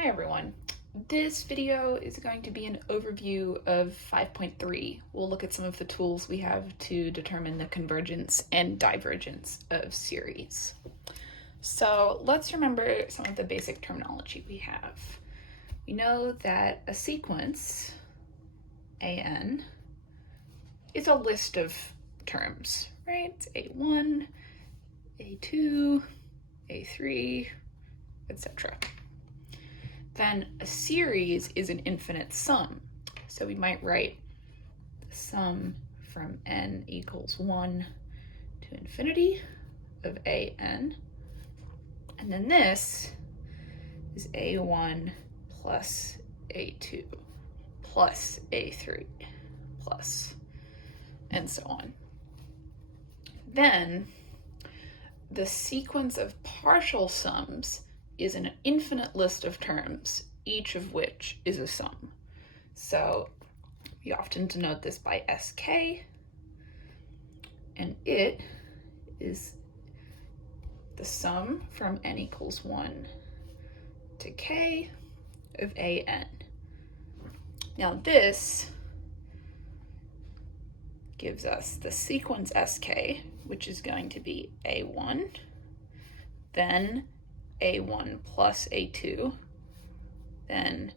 Hi everyone. This video is going to be an overview of 5.3. We'll look at some of the tools we have to determine the convergence and divergence of series. So let's remember some of the basic terminology we have. We know that a sequence, AN, is a list of terms, right? It's A1, A2, A3, etc. Then a series is an infinite sum. So we might write the sum from n equals 1 to infinity of an. And then this is a1 plus a2 plus a3 plus, and so on. Then the sequence of partial sums is an infinite list of terms, each of which is a sum. So we often denote this by sk, and it is the sum from n equals 1 to k of an. Now this gives us the sequence sk, which is going to be a1, then a1 plus a2, then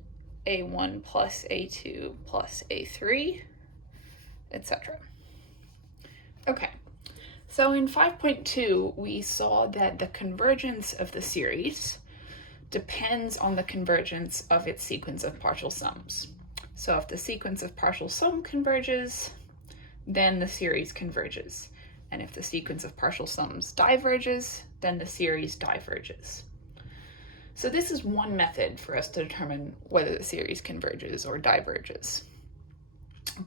a1 plus a2 plus a3, etc. Okay, so in 5.2, we saw that the convergence of the series depends on the convergence of its sequence of partial sums. So if the sequence of partial sum converges, then the series converges. And if the sequence of partial sums diverges, then the series diverges. So this is one method for us to determine whether the series converges or diverges.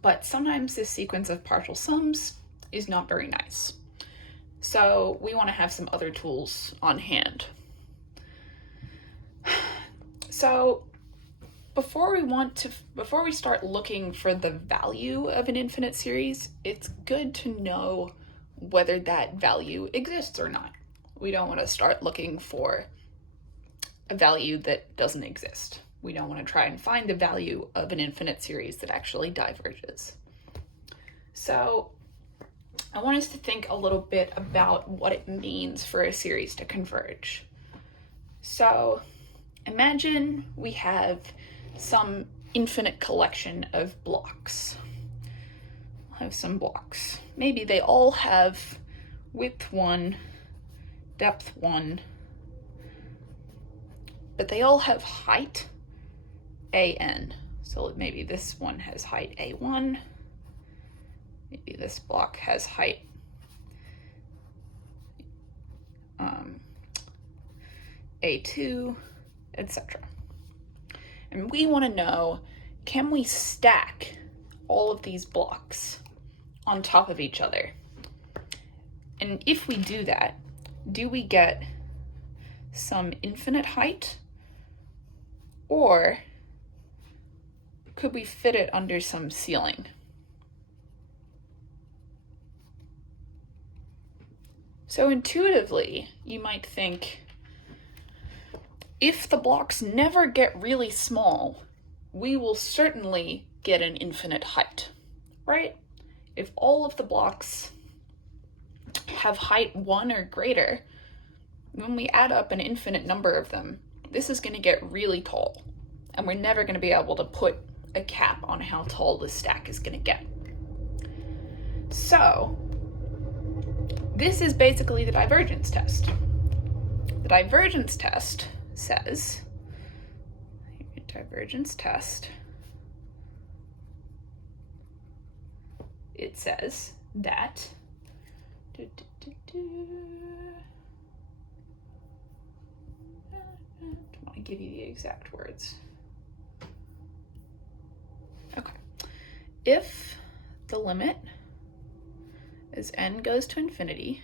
But sometimes this sequence of partial sums is not very nice. So we want to have some other tools on hand. So before we start looking for the value of an infinite series, it's good to know whether that value exists or not. We don't want to start looking for a value that doesn't exist. We don't want to try and find the value of an infinite series that actually diverges. So I want us to think a little bit about what it means for a series to converge. So imagine we have some infinite collection of blocks. I'll have some blocks. Maybe they all have width 1, depth 1, but they all have height an. So maybe this one has height a1, maybe this block has height a2, etc. And we want to know, can we stack all of these blocks on top of each other? And if we do that, do we get some infinite height, or could we fit it under some ceiling? So intuitively, you might think, if the blocks never get really small, we will certainly get an infinite height, right? If all of the blocks have height 1 or greater, when we add up an infinite number of them, this is going to get really tall, and we're never going to be able to put a cap on how tall the stack is going to get. So this is basically the divergence test. The divergence test says, it says that I don't want to give you the exact words. Okay. If the limit as n goes to infinity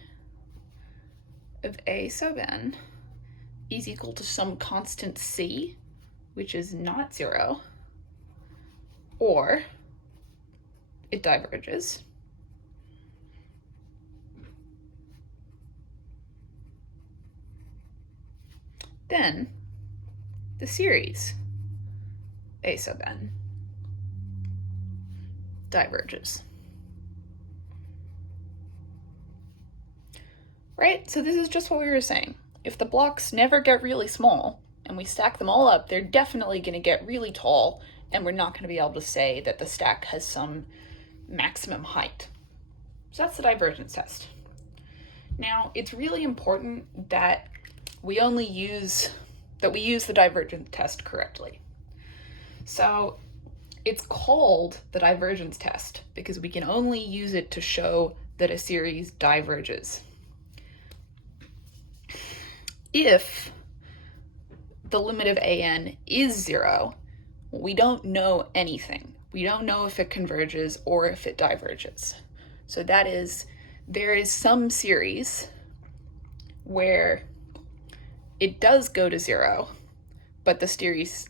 of a sub n is equal to some constant c, which is not 0, or it diverges, then the series a sub n diverges. Right? So this is just what we were saying. If the blocks never get really small and we stack them all up, they're definitely going to get really tall, and we're not going to be able to say that the stack has some maximum height. So that's the divergence test. Now, it's really important that we use the divergence test correctly. So it's called the divergence test because we can only use it to show that a series diverges. If the limit of an is 0, we don't know anything. We don't know if it converges or if it diverges. So that is, there is some series where it does go to 0, but the series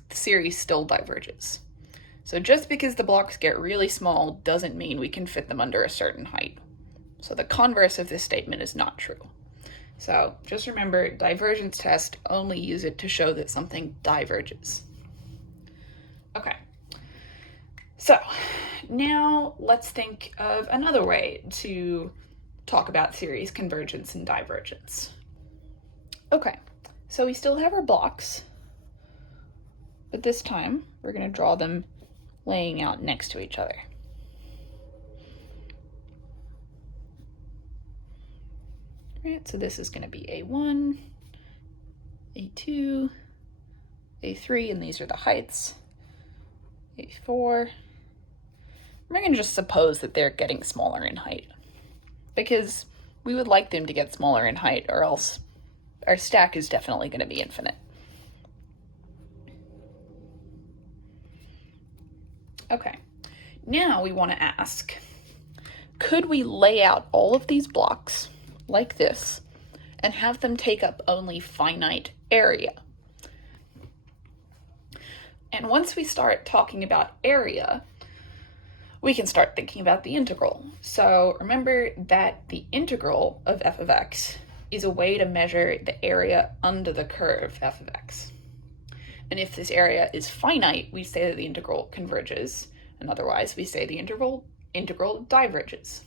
still diverges. So just because the blocks get really small doesn't mean we can fit them under a certain height. So the converse of this statement is not true. So just remember, divergence test, only use it to show that something diverges. Okay, so now let's think of another way to talk about series convergence and divergence. Okay, so we still have our blocks, but this time we're going to draw them laying out next to each other. Right, so this is going to be A1, A2, A3, and these are the heights, A4. We're going to just suppose that they're getting smaller in height, because we would like them to get smaller in height, or else our stack is definitely going to be infinite. Okay, now we want to ask, could we lay out all of these blocks like this and have them take up only finite area? And once we start talking about area, we can start thinking about the integral. So remember that the integral of f of x is a way to measure the area under the curve f of x. And if this area is finite, we say that the integral converges, and otherwise we say the integral diverges.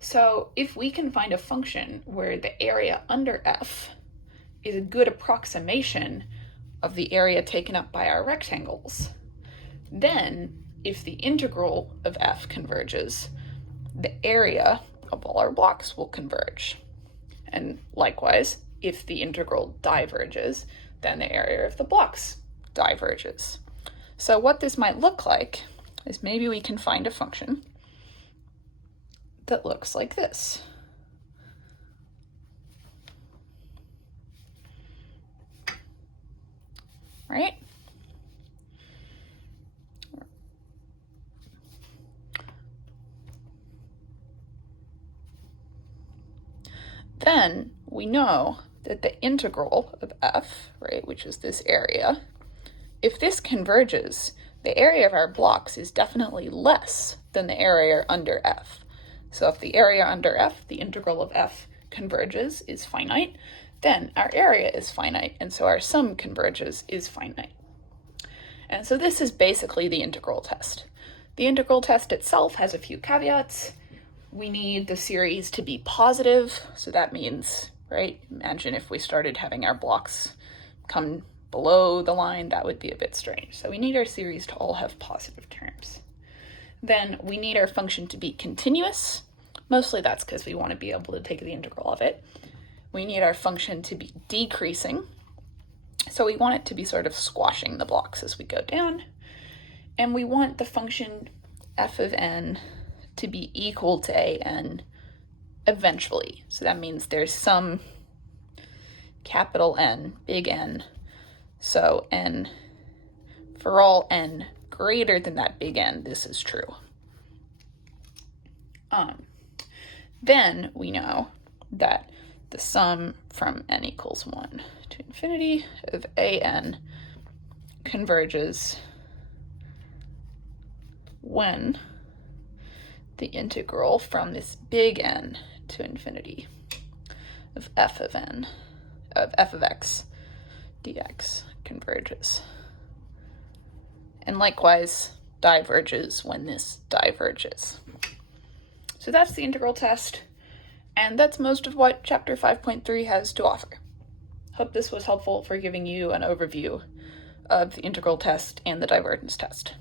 So if we can find a function where the area under f is a good approximation of the area taken up by our rectangles, then if the integral of f converges, the area of all our blocks will converge. And likewise, if the integral diverges, then the area of the blocks diverges. So what this might look like is maybe we can find a function that looks like this. Right? Then we know that the integral of f, right, which is this area, if this converges, the area of our blocks is definitely less than the area under f. So if the area under f, the integral of f converges, is finite, then our area is finite, and so our sum converges is finite. And so this is basically the integral test. The integral test itself has a few caveats. We need the series to be positive, so that means, right, imagine if we started having our blocks come below the line, that would be a bit strange. So we need our series to all have positive terms. Then we need our function to be continuous. Mostly that's because we want to be able to take the integral of it. We need our function to be decreasing. So we want it to be sort of squashing the blocks as we go down. And we want the function f of n to be equal to an eventually. So that means there's some capital N, big N. So n, for all n greater than that big N, this is true. Then we know that the sum from n equals 1 to infinity of an converges when the integral from this big N to infinity of f of x dx converges. And likewise, diverges when this diverges. So that's the integral test, and that's most of what Chapter 5.3 has to offer. Hope this was helpful for giving you an overview of the integral test and the divergence test.